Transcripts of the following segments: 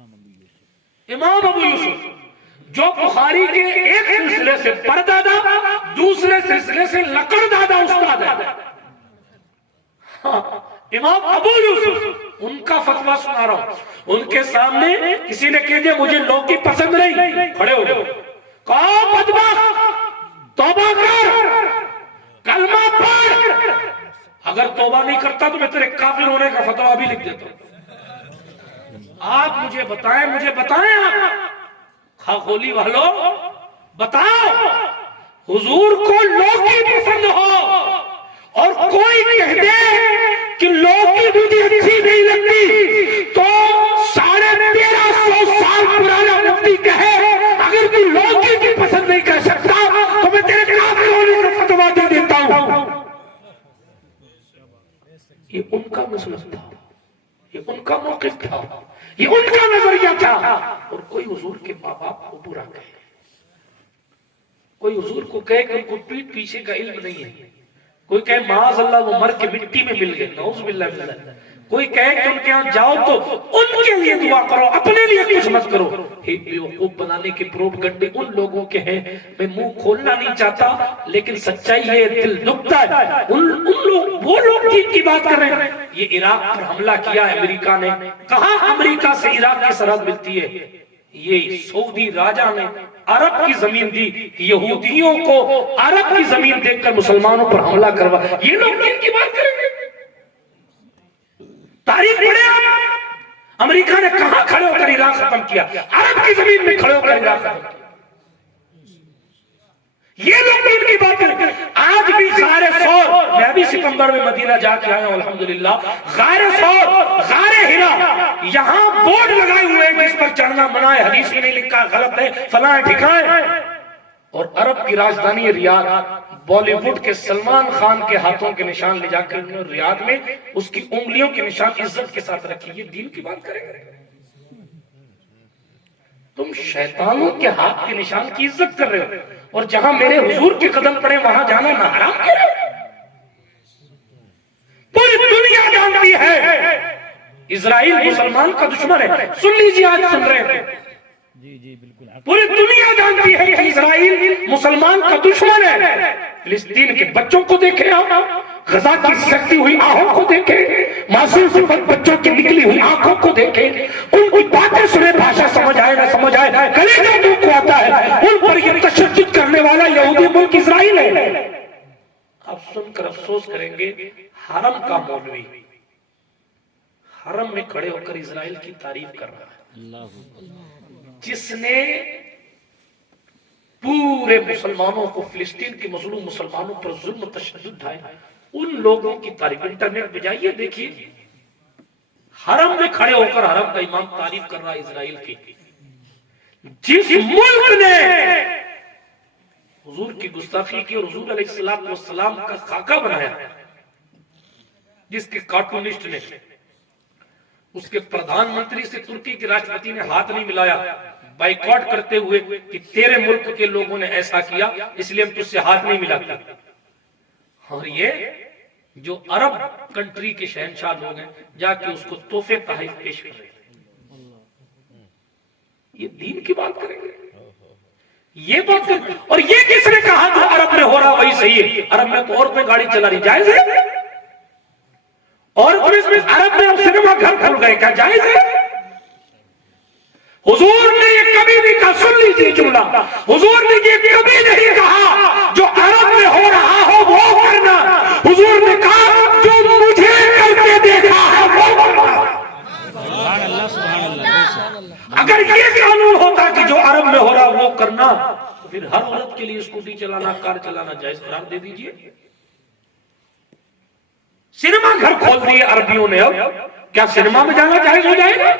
امام ابو یوسف جو بخاری کے ایک سلسلے سے پردادا دوسرے سلسلے سے لقب دادا استاد ہے. امام ابو یوسف ان کا فتویٰ سنا رہا ہوں. ان کے سامنے کسی نے کہہ دیا مجھے لوکی پسند نہیں, کھڑے ہو گئے, کہا بدبخت توبہ کر, کلمہ پڑھ, اگر توبہ نہیں کرتا تو میں تیرے کافر ہونے کا فتویٰ بھی لکھ دیتا ہوں. آپ مجھے بتائیں آپ خاخولی والو بتاؤ, حضور کو لوکی پسند ہو اور کوئی کہہ دے کہ لوکی مجھے اچھی نہیں لگتی تو 1350 سال پرانا مفتی کہے اگر تو لوکی کی پسند نہیں کر سکتا تو میں تیرے کافر ہونے کا فتویٰ دے دیتا ہوں. یہ ان کا مسلک تھا, یہ ان کا موقف تھا, یہ ان کا نظریہ تھا. اور کوئی حضور کے ماں باپ کو برا کہے, کوئی حضور کو کہے کہ ان کو پیٹ پیچھے کا علم نہیں ہے, کوئی کہے معاذ اللہ وہ مر کے مٹی میں مل گئے, نعوذ باللہ من ذالک, کوئی کہے کہ ان کے ہاں جاؤ تو ان کے لیے دعا کرو, اپنے لیے کچھ مت کرو. بیوقوف بنانے کے پروپگنڈے ان لوگوں کے ہیں. میں منہ کھولنا نہیں چاہتا لیکن سچائی ہے, دل دکھتا ہے. وہ لوگ دین کی بات کر رہے ہیں. یہ عراق پر حملہ کیا ہے امریکہ نے, کہاں امریکہ سے عراق کی سرحد ملتی ہے؟ یہ سعودی راجہ نے عرب کی زمین دی, یہودیوں کو عرب کی زمین دیکھ کر مسلمانوں پر حملہ کروا. یہ لوگ دین کی بات کریں گے؟ تاریخ پڑھے آپ, امریکہ نے کہاں کھڑے ہو کر عراق ختم کیا؟ عرب کی زمین میں کھڑے ہو کر عراق ختم کیا. یہ لوگ دین کی بات کریں. آج بھی غار ثور, میں ابھی ستمبر میں مدینہ جا کے آیا ہوں الحمدللہ, غار ثور, غار ہرا, یہاں بورڈ لگائے ہوئے ہیں جس پر چڑھنا منع ہے, حدیث میں نہیں لکھا غلط ہے, فلاں ٹھکائے. اور عرب کی راجدھانی ریاض, بالی ووڈ کے سلمان خان کے ہاتھوں کے نشان لے جا کر ریاض میں اس کی انگلیوں کے نشان عزت کے ساتھ رکھی. یہ دین کی بات کریں گے؟ تم شیطانوں کے ہاتھ کے نشان کی عزت کر رہے ہو, اور جہاں میرے حضور کے قدم پڑے وہاں جانا نہ حرام کر رہے ہو. پوری دنیا جانتی ہے اسرائیل مسلمان کا دشمن ہے. سن لیجیے, آج سن رہے ہیں, پوری دنیا جانتی ہے کہ اسرائیل مسلمان کا دشمن ہے. فلسطین کے بچوں کو دیکھیں آپ, غزہ کی سکتی ہوئی آہوں کو دیکھیں, معصوم صفت بچوں کی نکلی ہوئی آنکھوں کو دیکھیں, ان کی باتیں سنے, بھاشا سمجھ آئے نہ سمجھ آئے, کلیجہ دل کو آتا ہے. ان پر یہ تشدد کرنے والا یہودی ملک اسرائیل ہے. آپ سن کر افسوس کریں گے, حرم کا مولوی حرم میں کھڑے ہو کر اسرائیل کی تعریف کر رہا ہے, جس نے پورے مسلمانوں کو, فلسطین کے مظلوم مسلمانوں پر ظلم و تشدد ڈھائے, ان لوگوں کی تعریف. انٹرنیٹ پہ جائیے دیکھیے, حرم میں کھڑے ہو کر حرم کا امام تعریف کر رہا ہے اسرائیل کی. جس ملک نے حضور کی گستاخی کی اور حضور علیہ السلام کا خاکہ بنایا, جس کے کارٹونسٹ نے اس کے پردھان منتری سے ترکی کے راشٹرپتی نے ہاتھ نہیں ملایا, بائیکاٹ کرتے ہوئے کہ تیرے ملک کے لوگوں نے ایسا کیا اس لیے ہم تجھ سے ہاتھ نہیں ملاتے. اور یہ جو عرب کنٹری کے شہنشاہ لوگ ہیں جا کے اس کو تحفے تحائف پیش کر رہے ہیں. یہ دین کی بات کریں گے؟ یہ بات کریں گے؟ اور یہ کس نے کہا جو عرب میں ہو رہا وہی صحیح ہے؟ عرب میں عورتیں گاڑی چلا رہی جائز ہے, اور عرب میں اب سینما گھر کھل گئے, کیا جائز ہے؟ حضور نے یہ کبھی نہیں کہا, سن لیجیے جملہ, حضور نے یہ کبھی نہیں کہا جو عرب میں ہو رہا ہو وہ کرنا. حضور نے کہا جو مجھے کر کے دیکھا ہے وہ کرنا. اگر یہ قانون ہوتا کہ جو عرب میں ہو رہا وہ کرنا, تو پھر ہر عورت کے لیے اسکوٹی چلانا, کار چلانا جائز قرار دے دیجئے. سینما گھر کھول دیے عربیوں نے, اب کیا سینما میں جانا جائز ہو جائے گا؟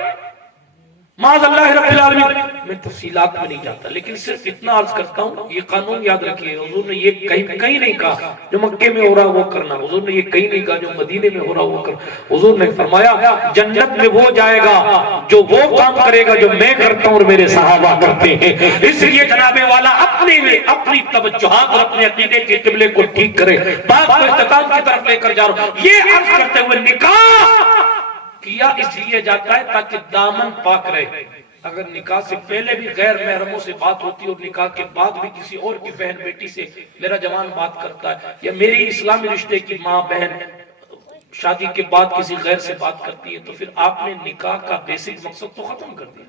معاذ اللہ رب العالمین. میں تفصیلات میں نہیں جاتا, لیکن صرف اتنا عرض کرتا ہوں, یہ قانون یاد رکھیے. حضور نے یہ کہیں نہیں کہا جو مکے میں ہو رہا وہ کرنا. حضور نے یہ کہیں نہیں کہا جو مدینے میں ہو رہا وہ کرنا. حضور نے فرمایا جنت میں وہ جائے گا جو وہ کام کرے گا جو میں کرتا ہوں اور میرے صحابہ کرتے ہیں. اس لیے جناب والا اپنی توجہات اور اپنے عقیدے کے قبلے کو ٹھیک کرے. بات کو اختتام کی طرف لے کر جا رہا ہوں. یہ عرض کرتے ہوئے نکاح کیا اس لیے جاتا ہے تاکہ دامن پاک رہے. اگر نکاح سے پہلے بھی غیر محرموں سے بات ہوتی ہے اور نکاح کے بعد بھی کسی اور کی بہن بیٹی سے میرا جوان بات کرتا ہے یا میری اسلامی رشتے کی ماں بہن شادی کے بعد کسی غیر سے بات کرتی ہے تو پھر آپ نے نکاح کا بیسک مقصد تو ختم کر دیا.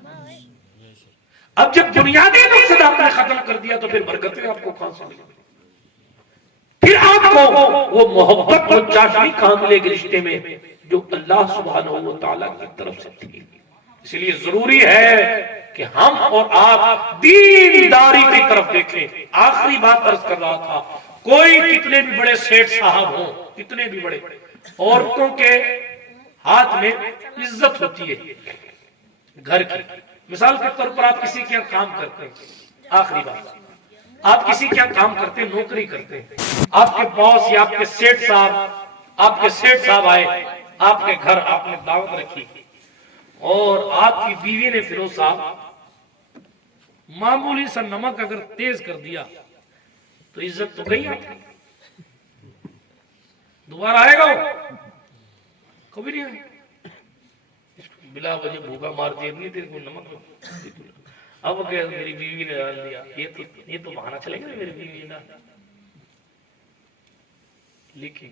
اب جب بنیادی مقصد آپ نے ختم کر دیا تو پھر برکتیں آپ کو کہاں سے ملیں گی؟ پھر آپ کو وہ محبت اور چاشنی کہاں ملے گی رشتے میں جو اللہ سبحانہ و تعالیٰ کی طرف سے تھی. اس لیے ضروری ہے کہ ہم اور آپ دینداری کی طرف دیکھیں. آخری بات عرض کر رہا تھا, کوئی کتنے بھی بڑے سیٹ صاحب ہوں, کتنے بھی بڑے, عورتوں کے ہاتھ میں عزت ہوتی ہے گھر کی. مثال کے طور پر آپ کسی کے یہاں کام کرتے ہیں, آخری بات, آپ کسی کے یہاں کام کرتے ہیں, نوکری کرتے ہیں, آپ کے باس یا آپ کے سیٹ صاحب آئے آپ کے گھر, آپ نے دعوت رکھی اور آپ کی بیوی نے فیروز صاحب معمولی سا نمک اگر تیز کر دیا تو عزت تو گئی آپ کی. دوبارہ آئے گا وہ؟ کبھی نہیں آئے. بلا وجہ بھوکا مار دیا, نہیں تیرے کو نمک. اب کہ میری بیوی نے ڈال دیا, یہ تو بہانا چلے گا میری بیوی نے. لیکن